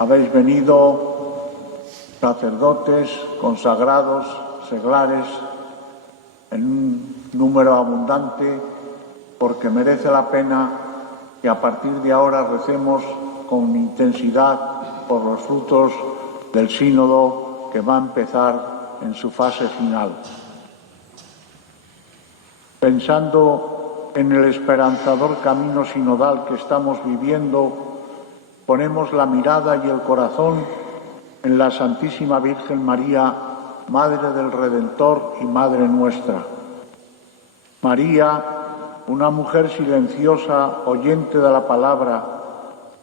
habéis venido sacerdotes, consagrados, seglares, en un número abundante, porque merece la pena que a partir de ahora recemos con intensidad por los frutos del sínodo que va a empezar en su fase final. Pensando en el esperanzador camino sinodal que estamos viviendo, ponemos la mirada y el corazón en la Santísima Virgen María, Madre del Redentor y Madre nuestra. María, una mujer silenciosa, oyente de la palabra,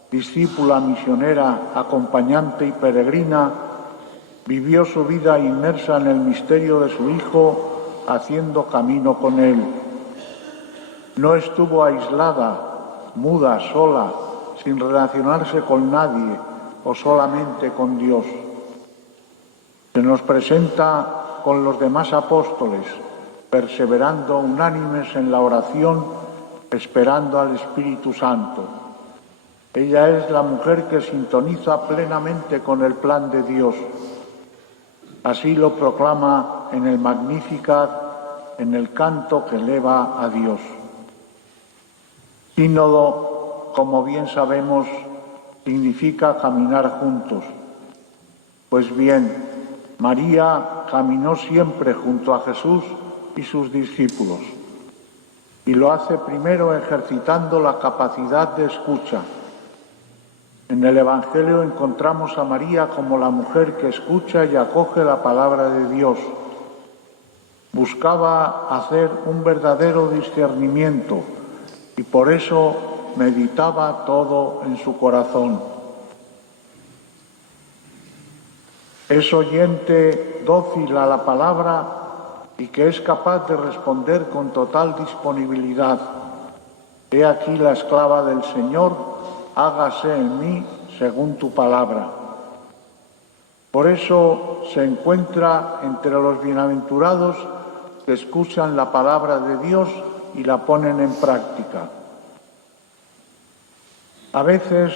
discípula, misionera, acompañante y peregrina, vivió su vida inmersa en el misterio de su Hijo, haciendo camino con él. No estuvo aislada, muda, sola, sin relacionarse con nadie o solamente con Dios. Se nos presenta con los demás apóstoles, perseverando unánimes en la oración, esperando al Espíritu Santo. Ella es la mujer que sintoniza plenamente con el plan de Dios. Así lo proclama en el Magnificat, en el canto que eleva a Dios. Sínodo, como bien sabemos, significa caminar juntos. Pues bien, María caminó siempre junto a Jesús y sus discípulos, y lo hace primero ejercitando la capacidad de escucha. En el Evangelio encontramos a María como la mujer que escucha y acoge la palabra de Dios. Buscaba hacer un verdadero discernimiento y por eso meditaba todo en su corazón. Es oyente dócil a la palabra y que es capaz de responder con total disponibilidad. He aquí la esclava del Señor, hágase en mí según tu palabra. Por eso se encuentra entre los bienaventurados que escuchan la palabra de Dios y la ponen en práctica. A veces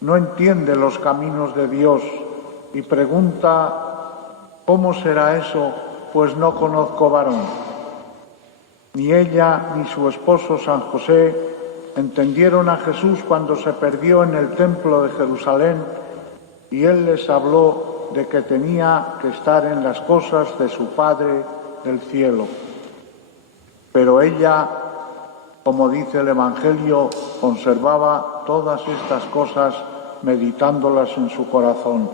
no entiende los caminos de Dios y pregunta: ¿cómo será eso? Pues no conozco varón. Ni ella ni su esposo San José entendieron a Jesús cuando se perdió en el templo de Jerusalén y él les habló de que tenía que estar en las cosas de su Padre del cielo. Pero ella, como dice el Evangelio, conservaba todas estas cosas meditándolas en su corazón.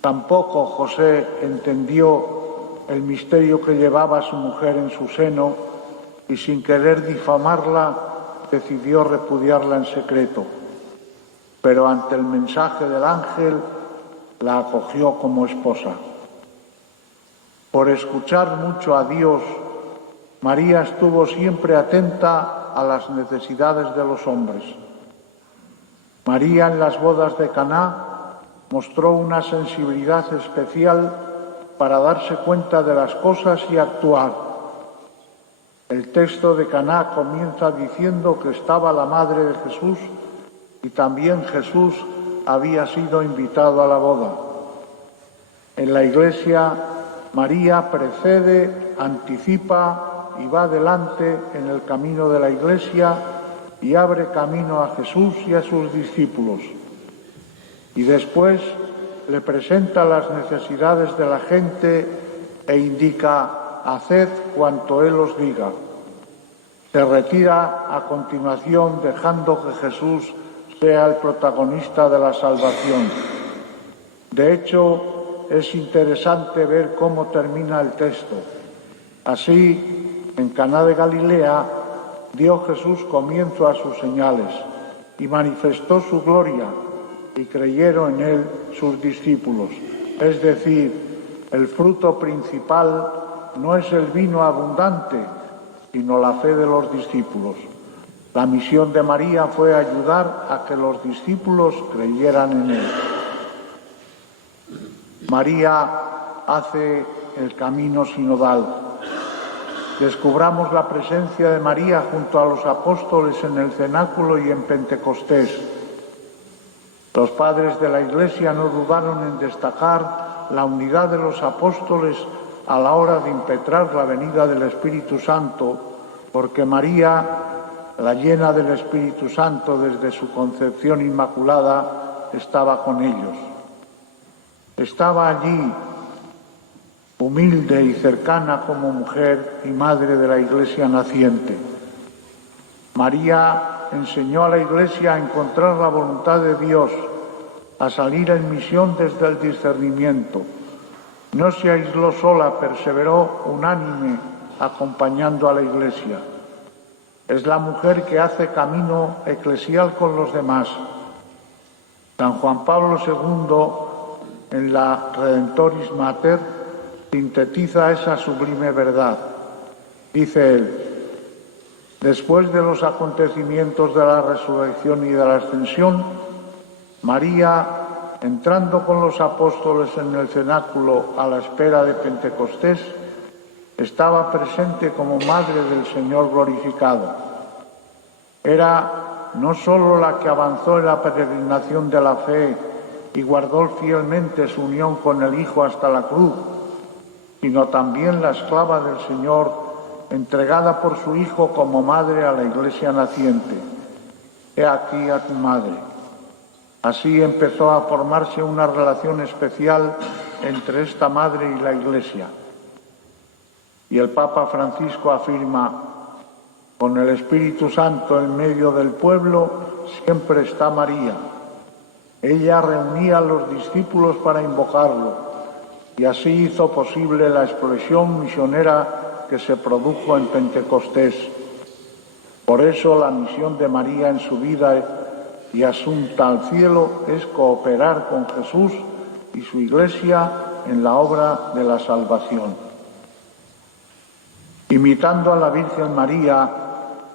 Tampoco José entendió el misterio que llevaba su mujer en su seno y sin querer difamarla decidió repudiarla en secreto. Pero ante el mensaje del ángel la acogió como esposa. Por escuchar mucho a Dios, María estuvo siempre atenta a las necesidades de los hombres. María en las bodas de Caná mostró una sensibilidad especial para darse cuenta de las cosas y actuar. El texto de Caná comienza diciendo que estaba la madre de Jesús y también Jesús había sido invitado a la boda. En la Iglesia, María precede, anticipa y va adelante en el camino de la Iglesia y abre camino a Jesús y a sus discípulos. Y después le presenta las necesidades de la gente e indica: haced cuanto Él os diga. Se retira a continuación dejando que Jesús sea el protagonista de la salvación. De hecho, es interesante ver cómo termina el texto. Así, en Caná de Galilea, dio Jesús comienzo a sus señales y manifestó su gloria, y creyeron en él sus discípulos. Es decir, el fruto principal no es el vino abundante, sino la fe de los discípulos. La misión de María fue ayudar a que los discípulos creyeran en él. María hace el camino sinodal. Descubramos la presencia de María junto a los apóstoles en el cenáculo y en Pentecostés. Los padres de la Iglesia no dudaron en destacar la unidad de los apóstoles a la hora de impetrar la venida del Espíritu Santo, porque María, la llena del Espíritu Santo desde su concepción inmaculada, estaba con ellos. Estaba allí, humilde y cercana como mujer y madre de la Iglesia naciente. María enseñó a la Iglesia a encontrar la voluntad de Dios, a salir en misión desde el discernimiento. No se aisló sola, perseveró unánime acompañando a la Iglesia. Es la mujer que hace camino eclesial con los demás. San Juan Pablo II, en la Redemptoris Mater, sintetiza esa sublime verdad. Dice él: después de los acontecimientos de la resurrección y de la ascensión, María, entrando con los apóstoles en el cenáculo a la espera de Pentecostés, estaba presente como madre del Señor glorificado. Era no solo la que avanzó en la peregrinación de la fe y guardó fielmente su unión con el Hijo hasta la cruz, sino también la esclava del Señor, entregada por su Hijo como madre a la Iglesia naciente. He aquí a tu madre. Así empezó a formarse una relación especial entre esta madre y la Iglesia. Y el Papa Francisco afirma: con el Espíritu Santo en medio del pueblo siempre está María. Ella reunía a los discípulos para invocarlo y así hizo posible la explosión misionera que se produjo en Pentecostés. Por eso la misión de María en su vida y asunta al cielo es cooperar con Jesús y su Iglesia en la obra de la salvación. Imitando a la Virgen María,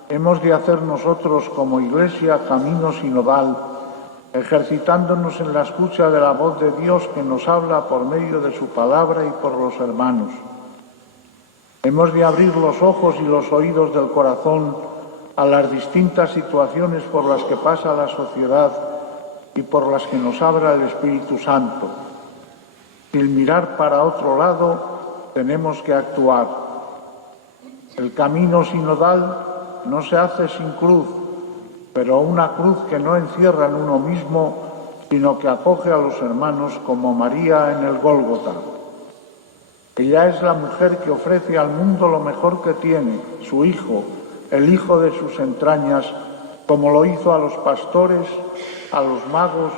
hemos de hacer nosotros como Iglesia camino sinodal, ejercitándonos en la escucha de la voz de Dios que nos habla por medio de su palabra y por los hermanos. Hemos de abrir los ojos y los oídos del corazón a las distintas situaciones por las que pasa la sociedad y por las que nos habla el Espíritu Santo. Sin mirar para otro lado, tenemos que actuar. El camino sinodal no se hace sin cruz, pero una cruz que no encierra en uno mismo, sino que acoge a los hermanos como María en el Gólgota. Ella es la mujer que ofrece al mundo lo mejor que tiene, su Hijo, el Hijo de sus entrañas, como lo hizo a los pastores, a los magos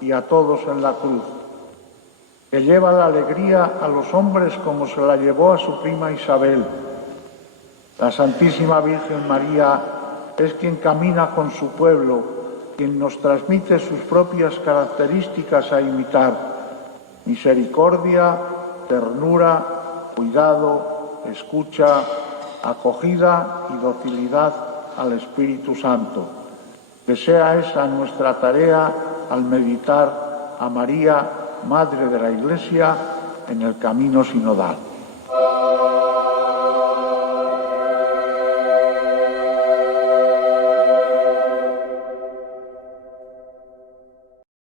y a todos en la cruz. Que lleva la alegría a los hombres como se la llevó a su prima Isabel. La Santísima Virgen María es quien camina con su pueblo, quien nos transmite sus propias características a imitar: misericordia, ternura, cuidado, escucha, acogida y docilidad al Espíritu Santo. Que sea esa nuestra tarea al meditar a María, Madre de la Iglesia, en el camino sinodal.